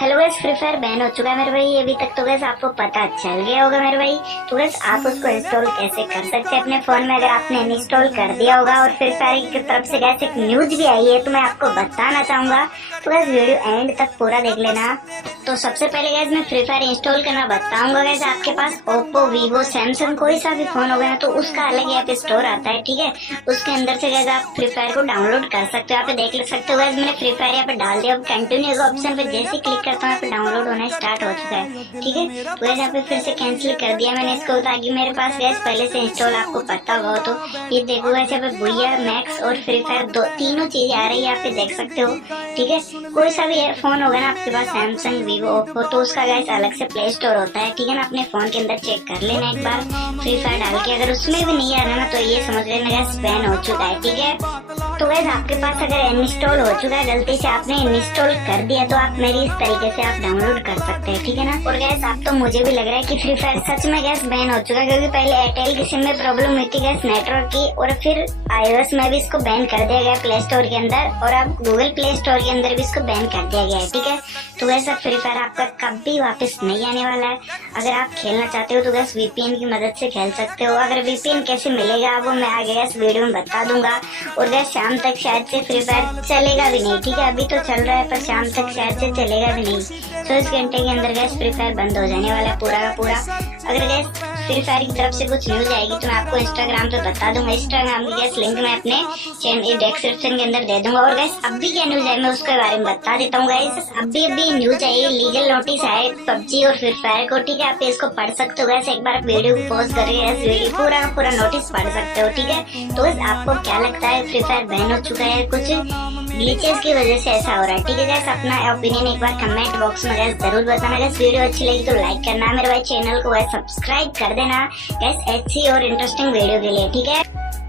Hello guys, free fire ban हो चुका है मेरे भाई। अभी तक तो गाइस आपको पता चल गया होगा मेरे भाई। तो गाइस आप उसको इंस्टॉल कैसे कर सकते हैं अपने फोन में, अगर आपने इंस्टॉल कर दिया होगा। और फ्री फायर की तरफ से गाइस एक न्यूज भी आई है तो मैं आपको बताना चाहूंगा। तो गाइस वीडियो एंड तक पूरा देख लेना। तो सबसे पहले गाइस मैं फ्री फायर इंस्टॉल करना बताऊंगा। गाइस आपके पास ओप्पो, वीवो, सैमसंग कोई सा भी फोन होगा ना तो उसका अलग ऐप स्टोर आता है, ठीक है। उसके अंदर से गाइस आप फ्री फायर को डाउनलोड कर सकते हो। यहाँ पे देख सकते हो गाइस मैंने फ्री फायर यहाँ पे डाल दिया। अब कंटिन्यू का ऑप्शन पे जैसे क्लिक करता हूँ यहाँ पे डाउनलोड होना स्टार्ट हो चुका है, ठीक है। तो गाइस यहाँ पे फिर से कैंसिल कर दिया मैंने इसको, ताकि मेरे पास गाइस पहले से इंस्टॉल आपको पता होगा। तो ये देखो गाइस यहाँ पे बुया, मैक्स और फ्री फायर तीनों चीजें आ रही है, यहाँ पे देख सकते हो, ठीक है। कोई सा भी फोन होगा ना आपके पास, सैमसंग, वीवो, ओप्पो, तो उसका गाइस अलग से प्ले स्टोर होता है, ठीक है ना। अपने फोन के अंदर चेक कर लेना एक बार फ्री फायर डाल के। अगर उसमें भी नहीं आ रहा ना तो ये समझ लेना गाइस बैन हो चुका है, ठीक है। तो गाइस आपके पास अगर इंस्टॉल हो चुका है, गलती से आपने इंस्टॉल कर दिया, तो आप मेरी इस तरीके से आप डाउनलोड कर सकते हैं, ठीक है ना। और गाइस आप तो मुझे भी लग रहा है कि फ्री फायर सच में गाइस बैन हो चुका है, क्योंकि पहले एयरटेल की सिम में प्रॉब्लम हुई थी गाइस नेटवर्क की, और फिर iOS में भी इसको बैन कर दिया गया प्ले स्टोर के अंदर, और अब गूगल प्ले स्टोर के अंदर भी इसको बैन कर दिया गया है, ठीक है। तो वैसा फ्री फायर आपका कभी वापस नहीं आने वाला है। अगर आप खेलना चाहते हो तो गैस VPN की मदद से खेल सकते हो। अगर VPN कैसे मिलेगा वो मैं आगे गैस वीडियो में बता दूंगा। और गैस शाम तक शायद से फ्री फायर चलेगा भी नहीं, ठीक है। अभी तो चल रहा है पर शाम तक शायद से चलेगा भी नहीं। 24 घंटे के अंदर गैस फ्री फायर बंद हो जाने वाला है पूरा का पूरा। अगर गैस फ्री फायर की तरफ से कुछ न्यूज आएगी तो मैं आपको इंस्टाग्राम पे बता दूंगा। इंस्टाग्राम की गैस लिंक मैं अपने चैनल डिस्क्रिप्शन के अंदर दे दूंगा। और गैस अभी क्या न्यूज है मैं उसके बारे में बता देता हूँ। गैस अभी न्यूज आई, लीगल नोटिस आए PUBG और फ्री फायर को, ठीक है। आप इसको पढ़ सकते हो गैस, एक बार वीडियो पॉज करके वीडियो पूरा का पूरा नोटिस पढ़ सकते हो, ठीक है। तो गैस आपको क्या लगता है फ्री फायर बैन हो चुका है कुछ ग्लिचेस की वजह से ऐसा हो रहा है, ठीक है। गैस अपना ओपिनियन एक बार कमेंट बॉक्स में गैस जरूर बताना। गैस वीडियो अच्छी लगी तो लाइक करना, मेरे भाई चैनल को गैस सब्सक्राइब कर देना गैस ऐसी और इंटरेस्टिंग वीडियो के लिए, ठीक है।